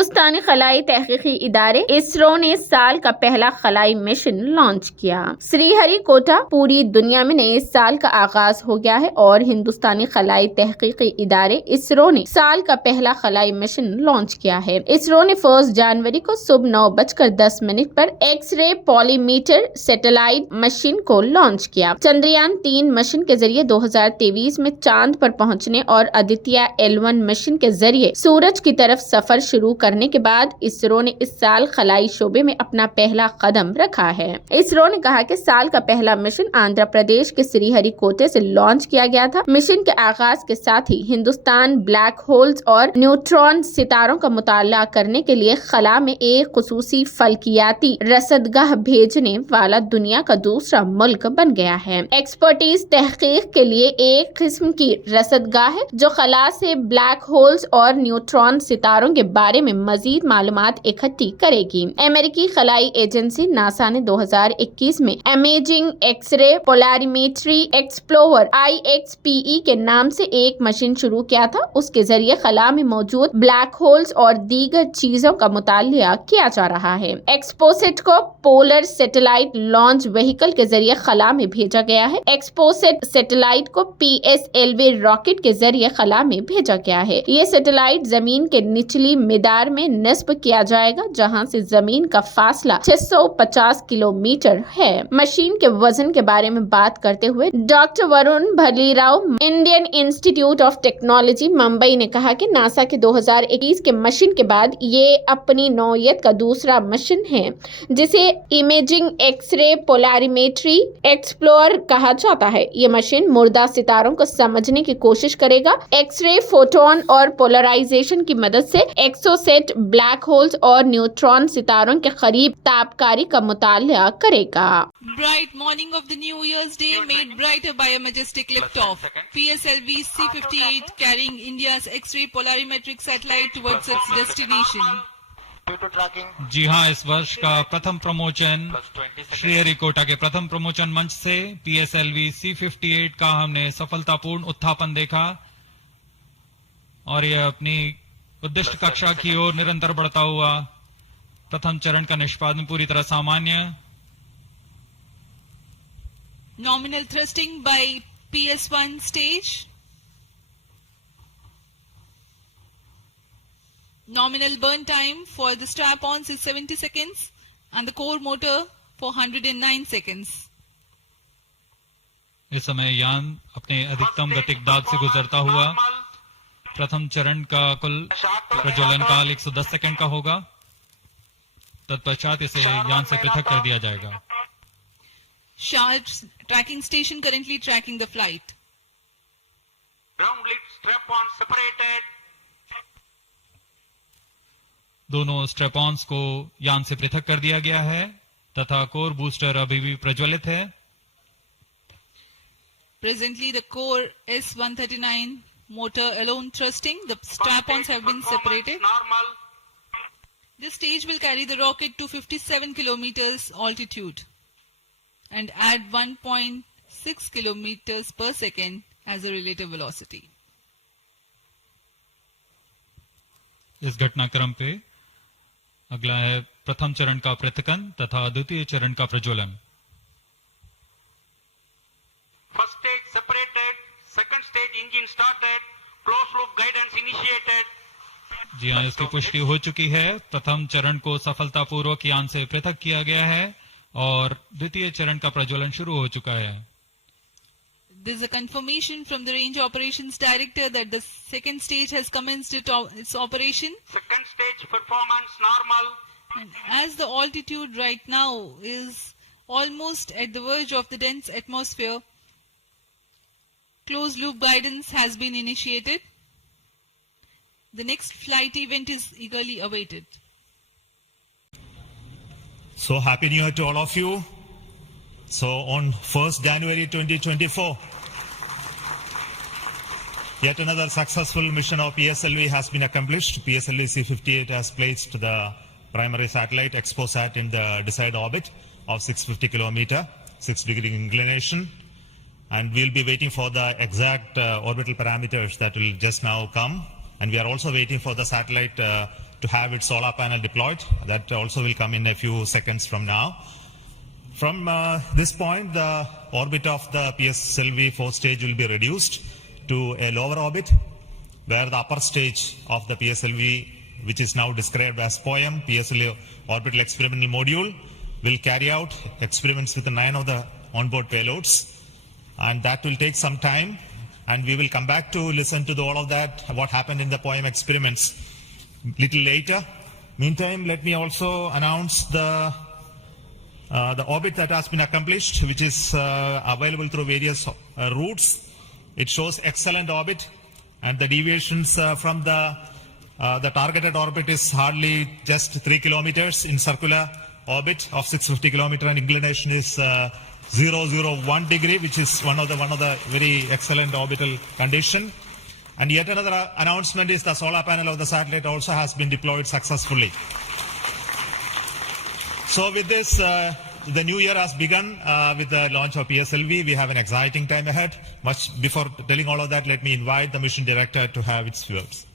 हिंदुस्तानी खलाई तहकीकी इदारे इसरो ने साल का पहला खलाई मिशन लॉन्च किया। श्रीहरिकोटा पूरी दुनिया में नए साल का आगाज हो गया है और हिंदुस्तानी खलाई तहकीकी इदारे इसरो ने साल का पहला खलाई मिशन लॉन्च किया है। इसरो ने 1 जनवरी को सुबह 9:10 पर एक्स-रे पॉलीमीटर सैटेलाइट मशीन को लॉन्च किया। चंद्रयान 3 मशीन के जरिए 2023 में चांद पर पहुंचने और आदित्य L1 मशीन के जरिए सूरज की तरफ सफर शुरू करने के बाद इसरो ने इस साल खलाई शोबे में अपना पहला कदम रखा है। इसरो ने कहा कि साल का पहला मिशन आंध्र प्रदेश के श्रीहरिकोटे से लॉन्च किया गया था। मिशन के आगाज के साथ ही हिंदुस्तान ब्लैक होल्स और न्यूट्रॉन सितारों का मुताला करने के लिए खला में एक खुसूसी फल्कियाती रसदगाह भेजने वाला दुनिया का दूसरा मुल्क बन गया है। एक्सपर्टीज तहकीक के लिए एक किस्म की रसदगाह है जो खला से ब्लैक होल्स और न्यूट्रॉन सितारों के बारे में मजीद मालूमात इकट्ठी करेगी। अमेरिकी खलाई एजेंसी नासा ने 2021 में इमेजिंग एक्स-रे पोलैरिमेट्री एक्सप्लोरर IXPE के नाम से एक मशीन शुरू किया था। उसके जरिए खला में मौजूद ब्लैक होल्स और दीगर चीजों का मुतालिया किया जा रहा है। एक्सपोसेट को पोलर सैटेलाइट लॉन्च व्हीकल के जरिए खला में भेजा गया है। एक्सपोसेट सैटेलाइट को PSLV रॉकेट के जरिए खला में भेजा गया है। ये सैटेलाइट जमीन के निचली मिदार में नस्ब किया जाएगा जहां से जमीन का फासला 650 किलोमीटर है। मशीन के वजन के बारे में बात करते हुए doctor Varun Bhalirao Indian Institute of Technology Mumbai ने कहा कि नासा के 2021 के मशीन के बाद ये अपनी नौयत का दूसरा मिशन है जिसे इमेजिंग एक्स-रे पोलैरिमेट्री एक्सप्लोरर कहा जाता है। ये मशीन मुर्दा सितारों को समझने की कोशिश करेगा। एक्स-रे फोटोन और पोलराइजेशन की मदद से एक्सोसेट ब्लैक होल्स और न्यूट्रॉन सितारों के करीब तापकारी का मुताला करेगा। Bright morning of the New Year's Day made brighter by a majestic liftoff. PSLV C-58 carrying India's X-ray polarimetric satellite towards its destination. जी हाँ, इस वर्ष का प्रथम प्रमोचन श्रीहरिकोटा के प्रथम प्रमोचन मंच से PSLV C-58 का हमने सफलतापूर्ण उत्थापन देखा और यह अपनी उद्दिष्ट कक्षा की ओर निरंतर बढ़ता हुआ। प्रथम चरण का निष्पादन पूरी तरह सामान्य। Nominal thrusting by PS1 stage. Nominal burn time for the strap-ons is 70 seconds and the core motor for 109 seconds. इस समय यान अपने अधिकतम गतिक दाग से गुजरता हुआ। प्रथम चरण का कुल प्रज्वलन काल 110 सेकंड का होगा। तत्पश्चात इसे यान से पृथक कर दिया जाएगा। Sharps tracking station currently tracking the flight. Ground lid strap-on separated. दोनों स्ट्रैप-ऑन्स को यान से पृथक कर दिया गया है तथा कोर बूस्टर अभी भी प्रज्वलित है। Presently the core S139 motor alone thrusting. The strap-ons have been separated. Normal. This stage will carry the rocket to 57 kilometers altitude and add 1.6 kilometers per second as a relative velocity. इस घटनाक्रम पे अगला है प्रथम चरण का पृथकन तथा द्वितीय चरण का प्रज्वलन। First stage separated. Second stage engine started. Closed loop guidance initiated. जी हाँ, इसकी पुष्टि हो चुकी है। प्रथम चरण को सफलतापूर्वक यान से पृथक किया गया है और द्वितीय चरण का प्रज्वलन शुरू हो चुका है। There is a confirmation from the Range Operations Director that the second stage has commenced its operation. Second stage performance normal. And as the altitude right now is almost at the verge of the dense atmosphere, closed loop guidance has been initiated. The next flight event is eagerly awaited. So happy New Year to all of you. So on 1st January 2024, yet another successful mission of PSLV has been accomplished. PSLV C-58 has placed the primary satellite XPOSat in the desired orbit of 650 kilometer, 6-degree inclination. And we'll be waiting for the exact orbital parameters that will just now come. And we are also waiting for the satellite to have its solar panel deployed. That also will come in a few seconds from now. From this point, the orbit of the PSLV 4 stage will be reduced to a lower orbit, where the upper stage of the PSLV, which is now described as POEM, PSLV Orbital Experimental Module, will carry out experiments with 9 of the onboard payloads. And that will take some time, and we will come back to listen to all of that, what happened in the POEM experiments little later. Meantime, let me also announce the orbit that has been accomplished, which is available through various routes. It shows excellent orbit, and the deviations from the targeted orbit is hardly just 3 kilometers in circular orbit of 650 kilometer, and inclination is 001 degree, which is one of the very excellent orbital condition. And yet another announcement is the solar panel of the satellite also has been deployed successfully. So with this, the new year has begun with the launch of PSLV. We have an exciting time ahead. Much before telling all of that, let me invite the mission director to have its words.